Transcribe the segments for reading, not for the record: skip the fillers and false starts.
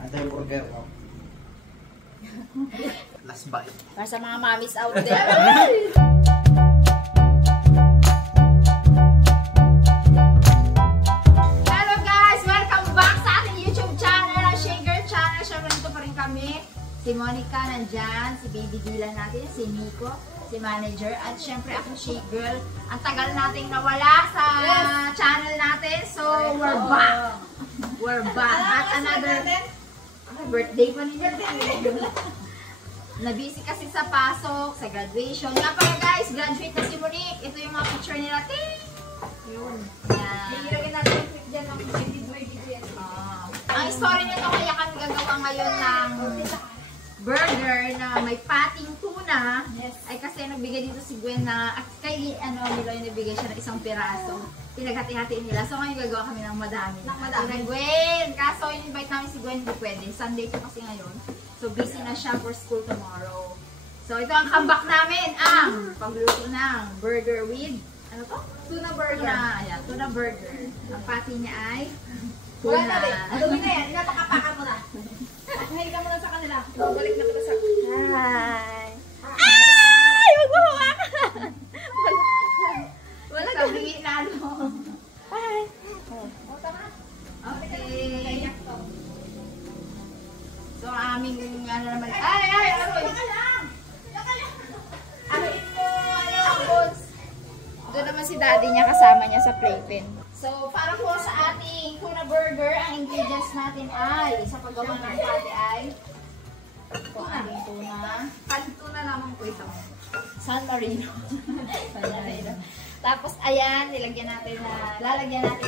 Antay burger ko. Last bite. Para sa mga mommies out there. Hello guys! Welcome back sa ating YouTube channel, ang Shaker Channel. Siyempre nito pa rin kami. Si Monica nandyan, si Baby Dylan natin, si Nico, si Manager, at syempre ako, Shake Girl. Ang tagal nating nawala sa channel natin, so we're back. We're back. At another birthday pa niya. Na-busy kasi sa pasok, sa graduation. Nga pala guys, graduate na si Monique. Ito yung mga picture nila. Ting! Yun. Yan. Ilagay natin yung clip dyan ng video. Ang story nito, kaya kami gagawa ngayon ng burger na may pating tuna. Yes. Ay kasi nagbigay dito si Gwen na kay nila yung nabigay siya ng isang piraso. Pinaghati-hati nila. So ngayon gagawa kami ng madami. Ng Gwen! Kaso in-invite namin si Gwen, hindi pwede. Sunday po kasi ngayon. So busy na siya for school tomorrow. So ito ang comeback namin. Ang pagluto ng burger with, ano to? Tuna burger. Ayan, tuna burger. Ang pati niya ay tuna. Wala na rin. Alumin na yan. Inapakapakan mo na. Mahilig ka muna sa kanila. Balik na kita sa... Hi! Ay! Huwag mo hawakan! Wala sabihin lalo. Hi! O, tama. Okay. So, aming ano naman... Ay! Aroy! Aroy mo! Bones! Doon naman si daddy niya kasama niya sa playpen. So, para po sa ating tuna burger, ang ingredients natin ay, sa paggawa ng pati ay, ito ating tuna. Pati tuna naman po ito. San Marino. San Marino. Tapos, ayan, lalagyan natin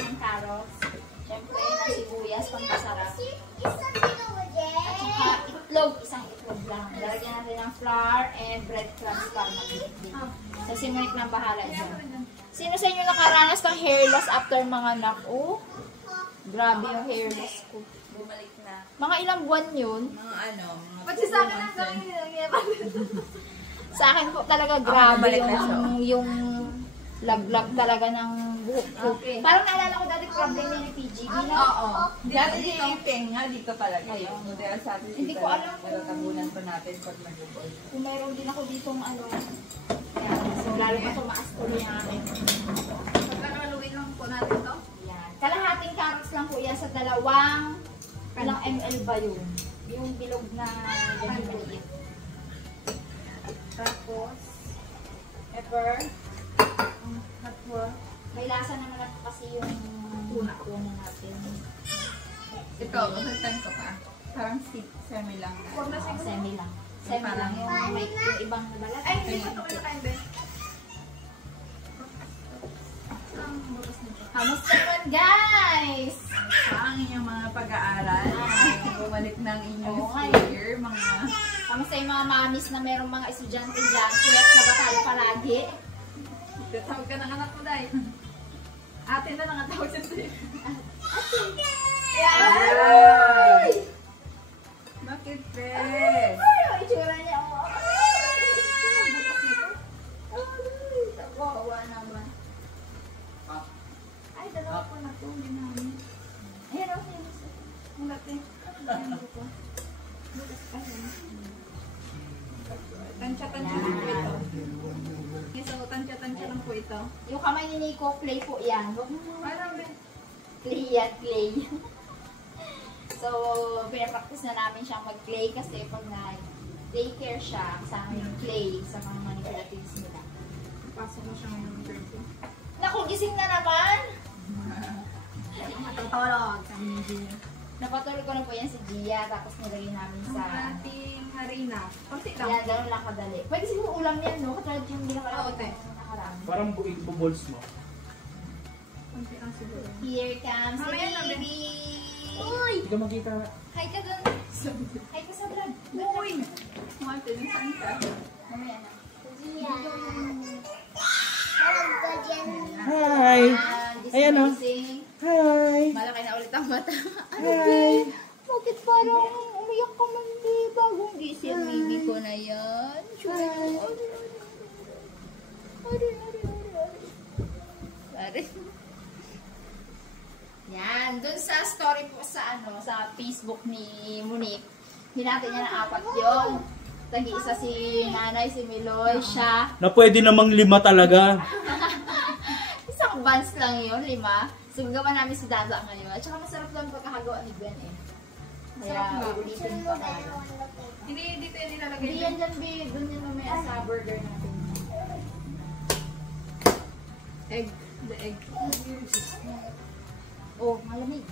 ng carrots. Siyempre, ng sibuyas, pampasarap. At saka, itlog, isang itlog lang. Lalagyan natin ng flour and breadcrumbs para mag-iit din. So, si Monique na bahala dyan. Sino sa inyo nakaranas ng hair loss after mga anak? Oh, grabe yung hair loss ko. Bumalik na. Mga ilang buwan yun? Mga ano, mga Pati sa akin ang gawin sa akin po talaga grabe yung laglag talaga ng buhok ko. Okay. Parang naalala ko dati problem niya ni PG. Oo. Dati dito yung tenga, dito talaga yung model sa atin. Hindi ko alam kung natatabunan pa natin pag nag-ubol. Kung mayroon din ako ditong ano. Yan. So, lalo pa tumaas tuloy yung akin. Pagkakaluin lang po natin to? Yan. Kalahating carrots lang po yan sa dalawang ilang ml ba yun? Yung bilog na ganyan maliit. Tapos, pepper. May lasa naman na kasi yung tuna natin. Ito, usagtan ko pa. Parang semi lang. Semi lang. Semi lang. Yung may yung ibang nabalat. Ay, hindi pa ito kayo ba? Kamusta naman guys? Ang inyong mga pag-aaral. Bumalik ng inyong year. Kamusta yung mga mamis na merong mga estudyante dyan? Kuyat na ba tayo palagi? Tawag ka ng anak mo, Day. Ate na nangatawag siya sa'yo. Ate! Yay! Bakit, be? Ay, ang itsura niya. Kawawa naman. Ay, dalawa po na ito. Hindi namin. Ayan ako sa'yo. Ang lati. Ayan ko po. Tansya-tansya lang po ito. So, tansya-tansya lang po ito. Yung kamay ni Nico, clay po yan. Parang Clay yan, clay. So, pinapractice na namin siyang mag-clay kasi pag na-daycare siya, kasama yung clay sa mga manipulatives nila. pasok mo siya ngayon ng birthday. Naku, gising na naman! Matutulog kami ni Gia. Napatulog ko na po yan si Gia, tapos nilagay namin sa... Ang ating harina. Kunti lang. Yan, gano'n lang kadali. Pwede siguro ulam yan, no? Katulad yung Oo, te. nakaraan. Parang bubols mo. Kunti lang siguro. Here comes the Mamaya na, baby! Hindi ka makita. Hi ka dun! Hi ka sa vlog! Uy! Mate, saan ka? Mamaya na. Hi! Ayan o. Hi! Malaki na ulit ang mata. Hi! Bakit parang umiyak ka man di bagong gising ang baby ko na yan? Ari. Yan, dun sa story po sa sa Facebook ni Monique, hinati niya ng 4 yun. Tag-isa si nanay, si Miloy, siya. Na pwede namang 5 talaga. Isang buns lang yun, 5. So, gawa namin si Dada ngayon. At saka masarap lang pagkakagawa ni Gwen eh. Kaya, ulitin pa tayo. Hindi dito yung nilalagay. Hindi yan dyan, babe. Doon yan mamaya sa burger natin. Egg. The egg. Oh, malamig.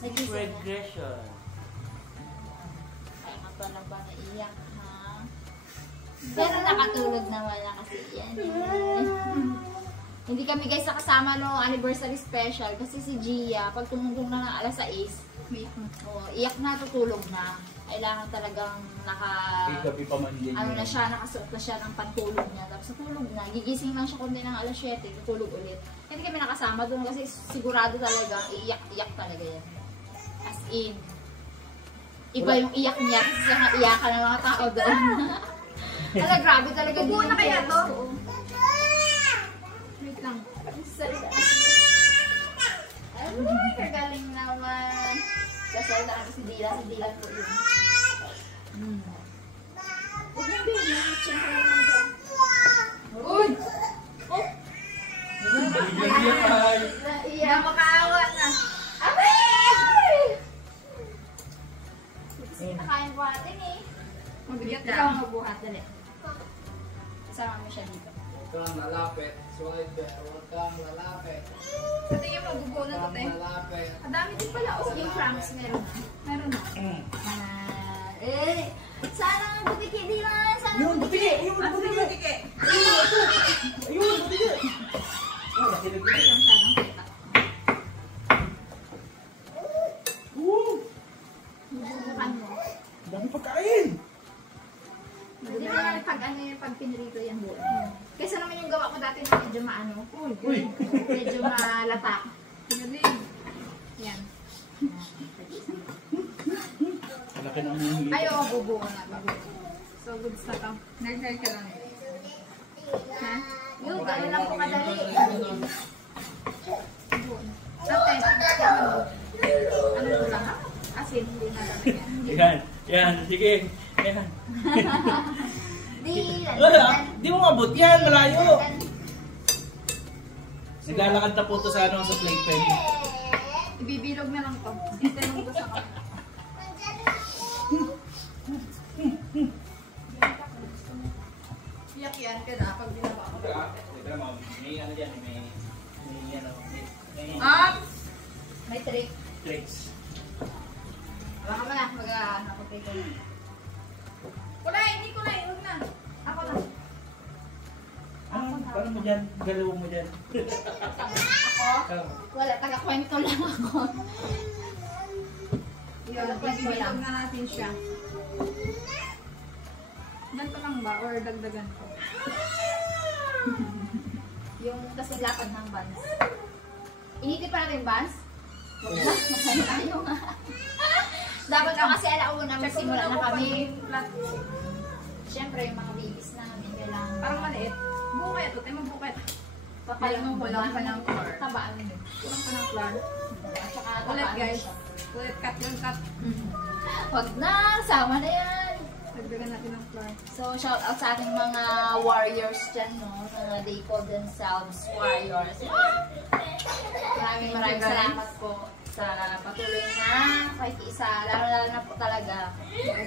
Nagising na. Regression. Ay, nga pala ba naiyak, ha? Pero nakatulog naman na kasi yan. Hindi kami guys nakasama no anniversary special kasi si Gia, pag tumungtong na ng alas 6, iyak na, tutulog na. Kailangan talagang Gabi pa man din. ano na siya, nakasuot na siya ng pantulog niya. Tapos tutulog na, gigising lang siya kundi ng alas 7, tutulog ulit. Hindi kami nakasama doon kasi sigurado talaga, iyak talaga yan. As in, iba yung iyak niya kasi siya nga iyakan ng mga tao doon. Ala, grabe talaga. Upo na kaya to? Wait lang. Ay, kagaling naman. Kasal na ako si Dylan po yun. Huwag yung baby, kitchen ka naman dyan. Uy! Oh! Iya, makaawa na. Abay! Kasi nakain po natin eh. Mabigat Ikaw ka. ang magbuhat, dali. Kasama mo siya dito. Huwag kang lalapit. Swipe. Huwag kang lalapit. Sa tingin mo, bubuo na to, Huwag te. kang lalapit. Ang dami din pala. Oh, yung crumbs meron na. Meron na. Sana ang butiki din lang. Sana Yung ang butiki! Yung Ano butiki! yung tike? Ayun, butiki! Ito masyadong kita. Bubukan mo. Dami pagkain! Hindi mo lang pag pinrito yan buo. Kaysa naman yung gawa ko dati na medyo maano. Uy! Medyo malata. Galing. Yan. Malaki na yung Ay, oo, bubuo na. So, good sa to. Nag-hair ka lang eh. Ha? Yun, gano'n lang po kadali. Ate, ano ko lang ha? Asin, hindi na lang. Yan, sige. Yan. Di mo mabot yan, malayo. Naglalakad na po ito sa sa playpen. Ibibilog na lang to. Dito nung to sa kamay. Iyak yan ka na pag binaba ko. May ano dyan, may Up! May trick. tricks. Baka mo na, mag-prito na. Kulay, hindi kulay. Huwag na. Ako na. Ano mo dyan? Galaw mo dyan. Ako? Wala, taga-kwento lang ako. Yun, ibibilog na natin siya. Ganito lang ba? Or dagdagan ko? Yung kasi lapad ng buns. Initi pa natin buns? Wag na, masaya tayo nga. Dapat pa kasi alauna, magsimula na kami. Siyempre, yung mga babies namin, kailangan. Parang maliit. Buo kaya to. Tayo magbuo kaya to. Papalang Kulang ka ng flour. Tabaan mo yun. Kulang ka ng flour. At saka Ulit tabaan guys. siya. Ulit cut yung cut. Wag na, sama na yan. Dagdagan natin ng flour. So, shout out sa ating mga warriors dyan, no? They call themselves warriors. Maraming salamat po sa patuloy na pakikiisa. Lalo na po talaga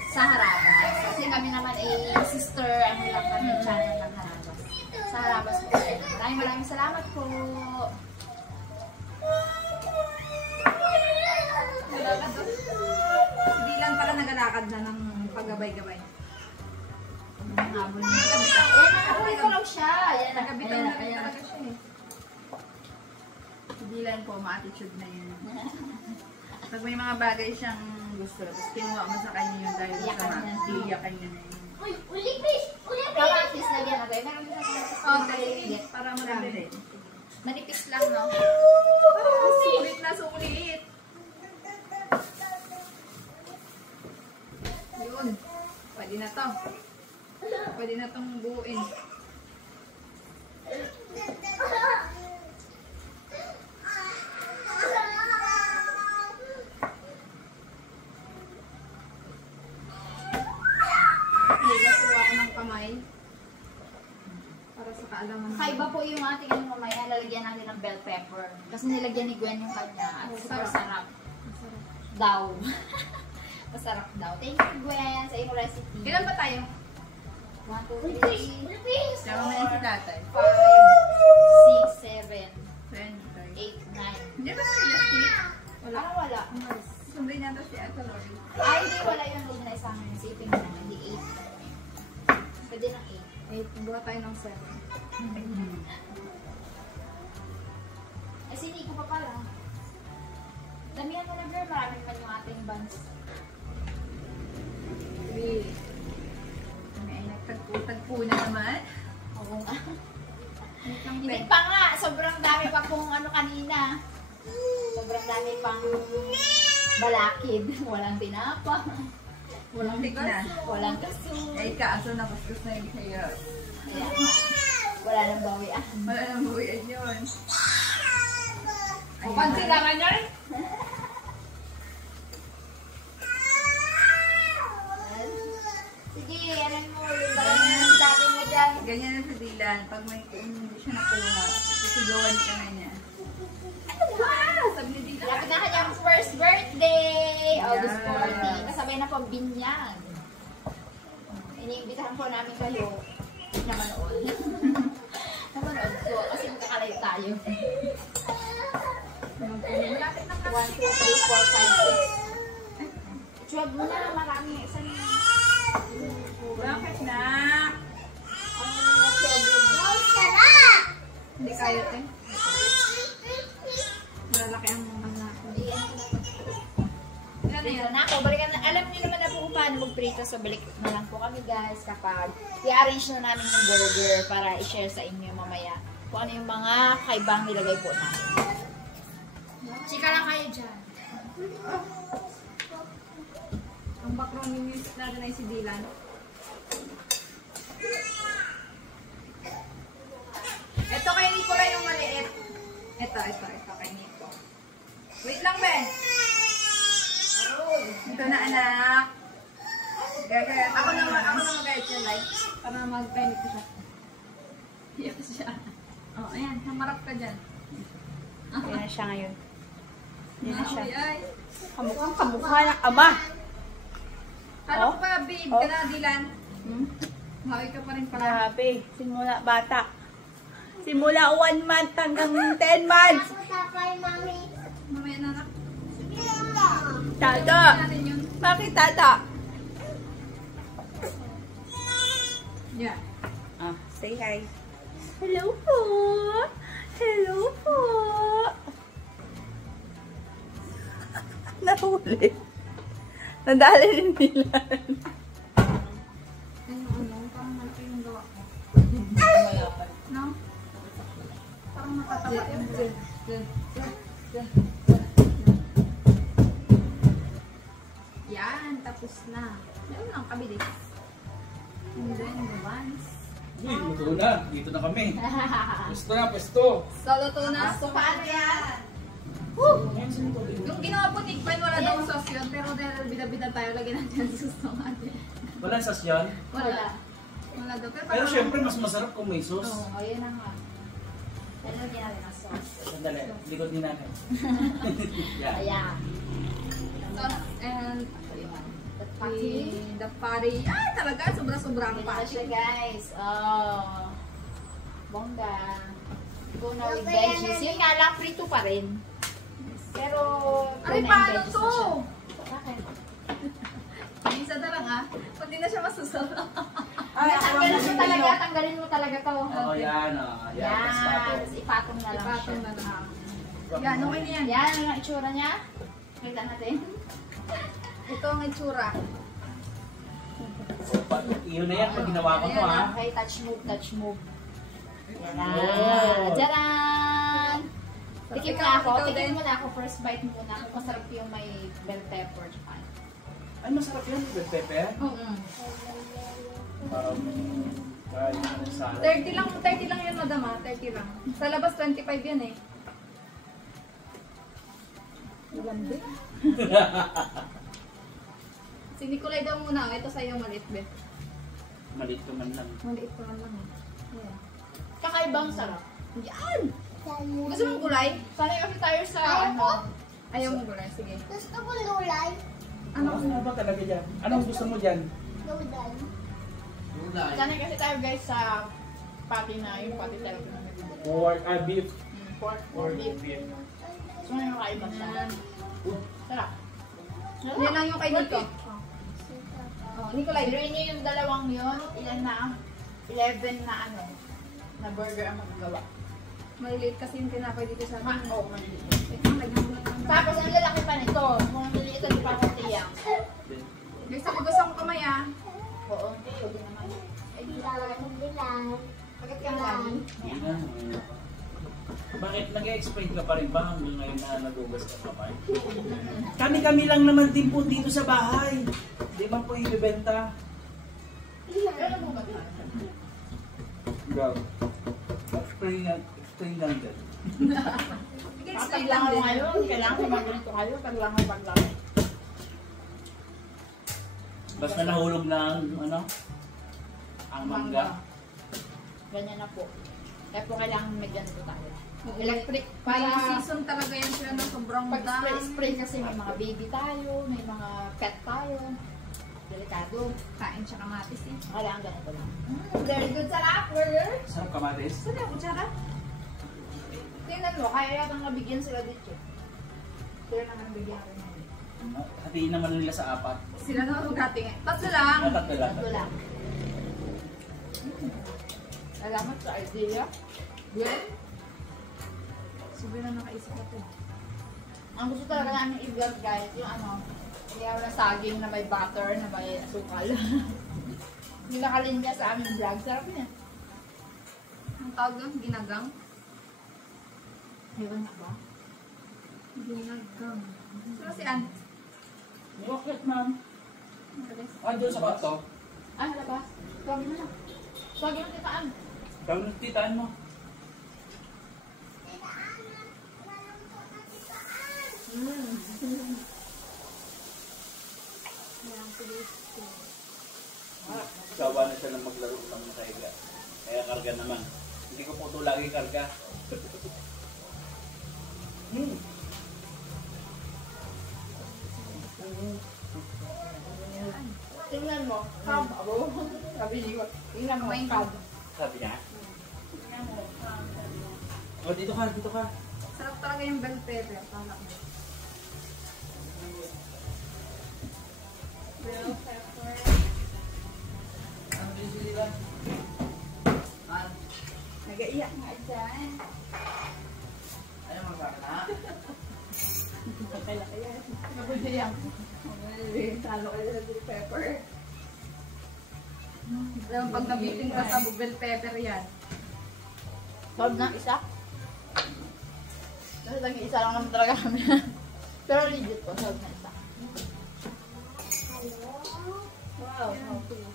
sa Harabas. Kasi kami naman ay sister, ano lang kami, channel ng Harabas. Sa Harabas po. Maraming salamat po. Hindi lang pala nagalakad na ng paggabay-gabay. Habol niya. Ayan, nakakulit ko lang siya. Ayan, Nagabitaw na rin ayan. talaga siya eh. Hindi lang po, ma-attitude na yun. Pag may mga bagay siyang gusto, tapos kinuha mo sa kanya yun dahil sa Iyakan niya. iyakan niya na yun. Para at least lagyan natin. Meron din natin Oh, dali. Para marami. manipis lang, no? Sulit na sulit. Yun. Pwede na to. Pwede na tong buuin. kamay. Para sa kaalaman. Kakaiba po yung ating ano mamaya, lalagyan natin ng bell pepper. Kasi nilagyan ni Gwen yung kanya. At super sarap. Masarap. Daw. Masarap daw. Thank you, Gwen, sa iyong recipe. Ilan ba tayo? 1, 2, 3, Tama na si tatay. 5, 6, 7, 20. 8, 9. Hindi ba sila stick? Wala. Parang wala. Sunday nata si Ate Lori. Ay, hindi. Wala yung load na isang sipin na. Hindi 8. Pwede ng 8. Gawa tayo ng 7. 8. Ay, siniko pa pala. Damihan mo na, girl. Marami naman yung ating buns. 3. Kami ay nagtagpo-tagpo na naman. Oo nga. Itang Hindi pen. pa nga. Sobrang dami pa pong ano kanina. Sobrang dami pang balakid. Walang tinapa. Walang tignan. Walang kaso. Ay, kaso nakuskus na yung kayo. Kaya, wala nang bawian. Wala nang buwian yun. O, pansilangan niya rin. Sige, ano mo. Yung balang yung dati mo dyan. Ganyan na sa Dylan. Pag may hindi siya nakuha, sisigawan ka na niya. Wow! Sabi ni Dylan. Lapit na kanyang first birthday! August Yes. 14. Kasabay na pang binyag. Iniimbitahan po namin kayo na manood. Na manood ko kasi magkakalayo tayo. 1, 2, 3, 4, 5, 6. 12 mo na, marami. Isa na. Bakit na? Hindi kaya ito. Malalaki ang mga nako. Ilan na ako, balikan na. Alam niyo naman na po kung paano magprito. So, balik na lang po kami guys kapag i-arrange na namin yung burger para i-share sa inyo mamaya kung ano yung mga kaibang nilagay po namin. Chika lang kayo dyan. Ang background music natin ay si Dylan. Ito kay Nicola yung maliit. Ito kay Nico. Wait lang, Ben. Ito na, anak. Gagaya. Ako na mag-guide siya, like. Para mag-benit ko siya. Iyak siya. Oh, ayan. Hamarap ka dyan. Yan na siya ngayon. Yan na siya. Ay. Kamukhang kamukha ng ama. Kala ko pa, babe. Oh. Ka na, Dylan. Maui ka pa rin pala. Grabe. Simula bata. Simula 1 month hanggang 10 months. Mamaya na anak. Tata. Natin yun. Bakit tata? Yeah. Ah, say hi. Hello po. Hello po. Nahuli. Nadali rin nila. Parang malaki yung gawa ko. No? Parang nakataba yung yan, tapos na. Yan lang, kabilis. And then the ones. Uy, luto na. Dito na kami. Pwesto na, pwesto. Solo to na. So, paano yan? Yung ginawa po tikpan, wala daw sauce yun. Pero dahil bida-bida tayo, lagyan natin ang sauce natin. Wala sas yan. Wala. Wala daw. Pero syempre, mas masarap kung may sauce. O, yun na nga. Lalagyan natin ang sauce. Sandali, likod ni nanay. Yan. Ayan. Sauce and The patty. the patty. Ay, talaga, sobra-sobra ang Ito patty. siya guys. Oh. Bongga. Tuna with veggies. Yun nga lang, prito pa rin. Pero, Ay, tuna and paano veggies to? na siya. Bakit? Isa na lang ah. Pag di na siya masusarap. Tanggalin mo talaga to. Oo, yan. Yan. Yan. Mas tapo. Tapos ipatong na lang siya. Ipatong na lang. Yan, okay na yan. Yan, ano yung itsura niya? Kita natin. Ito ang itsura. Iyon na yan pag ginawa ko to, ha? Okay, touch move. Yan na. Oh. Jaran! Tikim Ikaw, na ako. ikaw Tikim din. muna ako. First bite muna. Kung masarap yung may bell pepper. Ay, masarap yan. Red pepper. Parang salad. 30 lang yan, madam ah. 30 lang. Sa labas, 25 yan eh. Lambi. Si Nicolay daw muna. Ito sa'yo maliit, be. Maliit ka man lang. Maliit pa lang eh. Yeah. Kakaibang sarap. Yan! Gusto mong gulay? Sanay kasi tayo sa ano. Ayaw mong gulay? Sige. Gusto ko lulay. Ano ba talaga dyan? Anong gusto mo dyan? Lulay. Gulay. Sanay kasi tayo guys sa pati na yung pati talaga na may Pork, beef. pork or Pork, beef. beef. So ngayon kakaiba siya. Sarap. Yan lang yung kay Nico. Oh, Nicolay. Biruin niyo yung dalawang yun. Ilan na? 11 na ano na burger ang magagawa. Maliliit kasi yung tinapay dito sa atin. Oo, maliit. Ito, lagyan mo lang ng... Tapos ang lalaki pa nito. Kung maliit ang pa ko tiyang. Guys, ako gusto ko kamay ah. Oo, pwede naman. Lulay. Pagkat kang lagi. Hindi na. Bakit nag-explain ka pa rin ba hanggang ngayon na nagugas ka pa? Kami-kami lang naman din po dito sa bahay. Di ba po ibibenta? Pero mo ba? Go. Explain lang din. Sige, Kapag explain lang lang din. ngayon, kailangan ko ganito kayo. Pag lang ang paglang. Basta nahulog na ang mangga. Ganyan na po. Kaya po kailangan may ganito tayo. Electric. Para Para season talaga yan sila ng sobrang pag dam. spray kasi may mga baby tayo, may mga pet tayo. Delikado. Kain siya kamatis eh. Kailangan ganito lang. Very good. Sarap, burger. Sarap kamatis. Saan ako, tsara? Tingnan mo, kaya yata nabigyan sila dito. Sila naman bigyan rin namin. Hatiin naman nila sa apat. Sila na magating eh. Tatlo lang. Tatlo lang. Ito lang. Salamat sa idea. Gwen? Sabi na nakaisip na to. Ang gusto talaga namin i-vlog guys, yung ayaw na saging na may butter, na may sukal. Yung nakalinya sa aming vlog, sarap niya. Ang tawag doon? Ginagang? Ewan na ba? Ginagang. Sino si Ann? Bakit, ma'am? Madalas. Doon sa bato. Ah, labas. Saging mo na. Saging mo titaan. Gawin titaan mo. Gawa na siya ng maglaro ng nakahiga. Kaya karga naman. Hindi ko po ito lagi karga. Tingnan mo. Ham. Abo. Sabi niyo. Tingnan mo. Ham. Sabi niya. Dito ka, dito ka. Sarap talaga yung bell pepper. Tama ko. Bell pepper. Ano din sila? Nag-iiyak nga dyan. Ayaw magkakana? Laki-laki yan. Nabudayang. Talo ka sa bell pepper. Alam, pag nabitin ka sa bell pepper yan. Solve na isa. Kasi nag-iisa lang naman talaga kami. Pero legit po, solve na isa. Wow.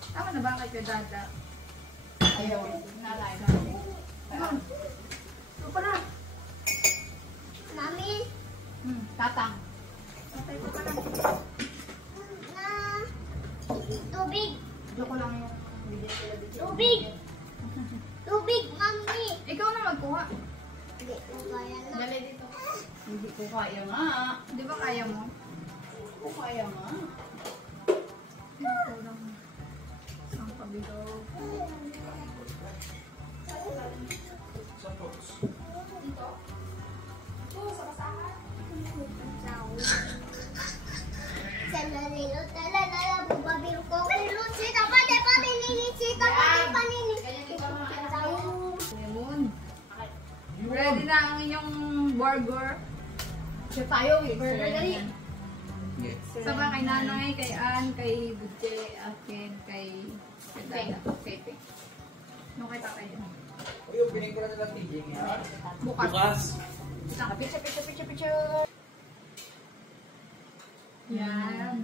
Tama na ba kay Dada? Ayaw. Nalay na. Ayun. Ano pa na? Mami, Tatang. Patay pa pa na. na tubig. Joke lang yung video sila dito. Tubig. Tubig, mami. Ikaw na magkuha. Hindi ko kaya na. Dali dito. Hindi ko kaya nga. Di ba kaya mo? Hindi ko kaya nga. Ikaw lang. Isang pabilog. Salalilo, talalala, bubabiro ko. Pero sita pa, de pa, sita pa, panini. Ganyan dito mga anak. Lemon. Ready na ang inyong burger. Siya tayo eh. Burger dali. Sa ba kay nanay, kay Ann, kay Budje, akin, kay Dada, kay Pink. No, kay tatay yun. O yung pinig ko na nila TJ ngayon. Bukas. Bukas. Picture. Yan.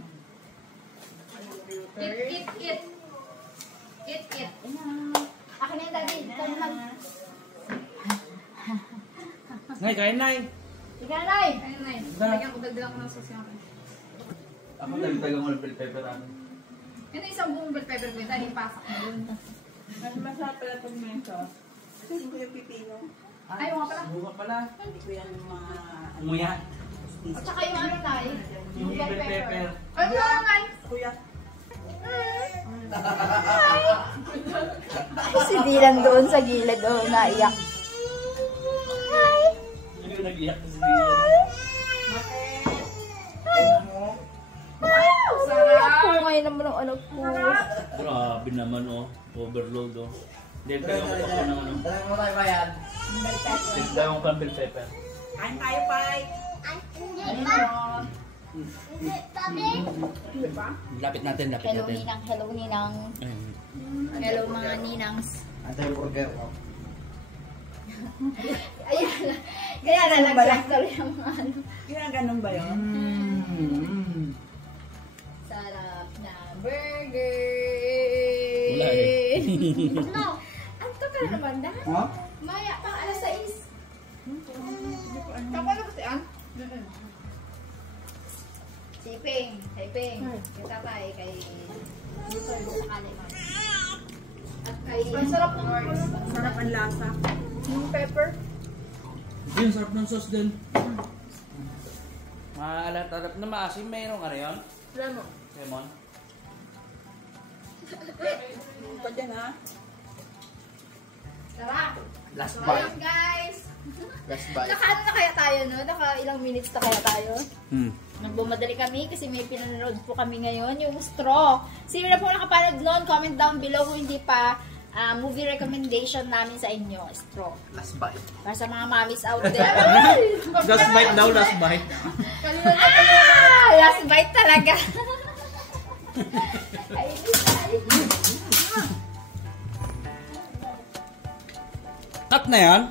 Eat. Akin na yung daddy. Ikaw naman. Ngay, kain na Ikaw na Nay. Ayun na. Lagyan ko dagdag ako ng sauce yung akin. Ako dagdagang wala bell pepper ano. Yun yung isang buong bell pepper ko, dahil ipasak mo yun. Mas masarap pala itong mentos. Kasi ko yung pipino. Ay, yung nga pala. Bunga pala. Hindi ko yan yung mga... Umuya. At saka yung ano tayo, Yung bell pepper. Ay, wala naman. Kuya. Si Dylan doon sa gilid, oh, naiyak. Yung nag-iyak kasi Sarap. Ako ngayon naman ang ano ko. grabe naman oh. Overload oh. Dagdagan ko pa ng ano. Talagang mo tayo bayan. Dagdagan ko pa ng bell pepper. Kain tayo, Pai. Ay, hindi pa. Hindi pa, babe. Lapit natin, lapit Hello, natin. Ninang. Hello, Ninang. Ayun. Hello, mga Ninangs. Antay burger. Ayan. Kaya na lang tuloy ang mga ano. Ganun ba yun? Sarap na burger. Wala eh. No. Anto ka na naman, dah? Ha? Maya, pang alas 6. Tapos ano kasi ang? Siping. Siping. Yung tatay kay... Dito yung sakali mo. At kay... Ang sarap ng Sarap ang lasa. yung pepper. Din, sarap ng sauce din. Maalat-alat na maasim. Mayroon ka na yun? Lemon. Lemon? Ito dyan, ha? Sarap. Last So, bite. ayun guys. Last bite. Naka-ano na kaya tayo, no? Naka ilang minutes na kaya tayo? Nagbumadali kami kasi may pinanood po kami ngayon, yung Straw. Sino na po nakapanood nun? Comment down below kung hindi pa movie recommendation namin sa inyo, Straw. Last bite. Para sa mga mommies out there. Last bite daw, last bite. Last bite talaga. Ay, Cut na yan?